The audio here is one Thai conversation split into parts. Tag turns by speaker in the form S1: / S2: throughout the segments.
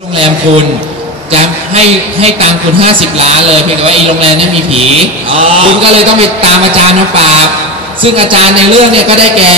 S1: โรงแรมคุณจะให้ตังค์คุณ50 ล้านเลยเพียงแต่ว่าไอ้โรงแรมนี้มีผีคุณก็เลยต้องไปตามอาจารย์มาปราบซึ่งอาจารย์ในเรื่องเนี่ยก็ได้แก่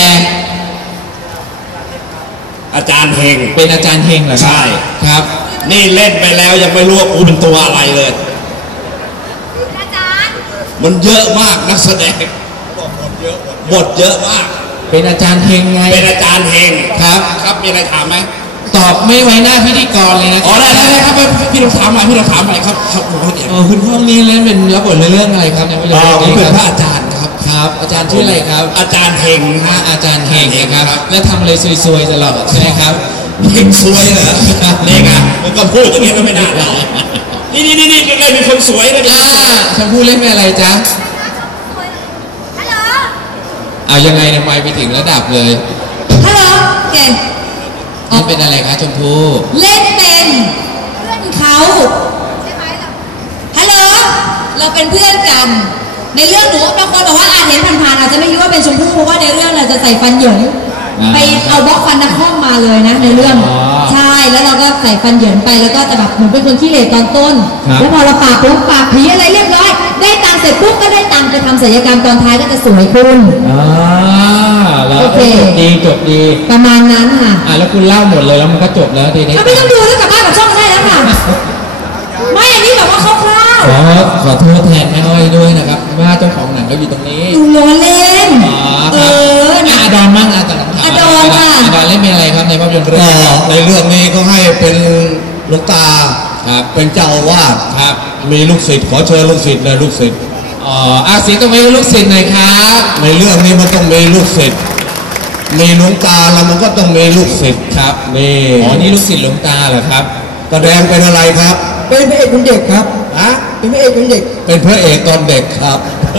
S2: อาจารย์เฮง
S1: เป็นอาจารย์เฮงเหรอใช่ครับ
S2: นี่เล่นไปแล้วยังไม่รู้ว่ากูเป็นตัวอะไรเลย
S3: อาจารย์
S2: มันเยอะมากนักแสดงบทเยอะมาก
S1: เป็นอาจารย์เฮงไง
S2: เป็นอาจารย์เฮง
S1: ครับ
S2: ครับมีอะไรถามไหม
S1: ตอบไม่ไว้หน้าพิธีกรเลยนะ
S2: อ๋อได้ครับพี่ลองถามใหม่ครับ
S1: คุณพ่อนี้เล่นเป็นรับบทในเรื่องอะไรครับใน
S2: เรื่องนี้เป็นพระอาจารย์
S1: ครับอาจารย์ชื่ออะไรครับ
S2: อาจารย์เฮง
S1: นะอาจารย์เฮงนะครับแล้วทำอะไรซวยๆตลอดใช่ไหมครับ
S2: เฮงซวยเหรอนี่ไงมันก็พูดอย่างนี้ก็ไม่ได้แล้วนี่เลยมีคนสวยเลย
S1: ชมพู่เล่นเป็นอะไรจ๊ะ
S3: ฮัลโหล
S1: เอายังไงเนี่ยไม่ไปถึงระดับเลย
S3: ฮัลโหลเก่ง
S1: เล่นเป็นอะไรคะชมพู่
S3: เล่นเป็นเพื่อนเขาใช่ไหมฮัลโหลเราเป็นเพื่อนกันในเรื่องหนูบางคนบอกว่าเห็นผ่านๆอาจจะไม่รู้ว่าเป็นชมพู่เพราะว่าในเรื่องเราจะใส่ฟันเหยินไปเอาบล็อกฟันนักข้อมมาเลยนะในเรื่องใช่แล้วเราก็ใส่ฟันเหยินไปแล้วก็จะแบบเหมือนเป็นคนขี้เหร่ตอนต้นแล้วพอเราปราบผีอะไรเรียบร้อยได้ตังค์เสร็จปุ๊บก็ได้ตังค์ไปทำศัลยกรรมตอนท้ายก็จะสวยขึ้น
S1: แล้วโอเคจบดี
S3: ประมาณนั้นค่ะ
S1: แล้วคุณเล่าหมดเลยแล้วมันก็จบแล้วทีนี้
S3: ไม่ต้องดูแล้วกลับบ้านกับช่องได้แล้วค่ะไม่อันนี้แบบว่าคร่าว
S1: ๆขอโทษแทนแม่อ้อยด้วยนะครับว่าเจ้าของหนังก็อยู่ตรงนี้
S3: ดูล้อเล่น
S1: อาดอนมั่งอาดอน
S3: อาดอนค่ะ
S1: อาดอนเล่นเป็นอะไรครับในภาพยนตร์เรื่อง
S2: ในเรื่องนี้ก็ให้เป็นหลวงตา
S1: ครับ
S2: เป็นเจ้าอาวาส
S1: ครับ
S2: มีลูกศิษย์ขอเชิญลูกศิษย์เลยลูกศิษย์
S1: เสียงตรงนี้ลูกศิษย์หน่อยครับ
S2: ในเรื่องนี้มันต้องมีลูกศิษย์มีหลวงตาแล้วมันก็ต้องมีลูกศิษย์
S1: ครับนี่นี่ลูกศิษย์หลวงตาเหรอครับ
S2: แสดงเป็นอะไรครับ
S4: เป็นพระเอกเป็นเด็กครับเป็นพระเอกเป็นเด็ก
S2: เป็นพระเอกตอนเด็กครับ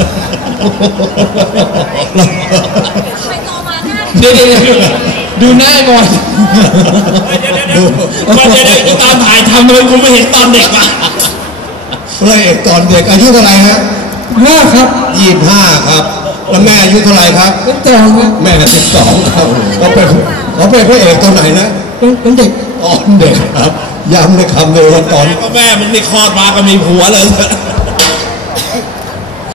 S3: ไปโตมาหน้า
S1: ดูหน้าบอย
S2: ดูตอนถ่ายทำเลยคุณไม่เห็นตอนเด็กอ่ะพระเอกตอนเด็กอายุเท่าไหร่ฮะ
S4: 5ครับ
S2: 25ครับแล้วแม่อายุเท่าไหร่ครับ
S4: 12ครับ
S2: แม่12ครับเขาเป็นพระเอกตอนไหนนะ
S4: เป็นเด็ก
S2: ตอนเด็กครับย้ำในคำเดียวว่าตอนก็แม่มึงนี่คลอดมาก็มีผัวเลย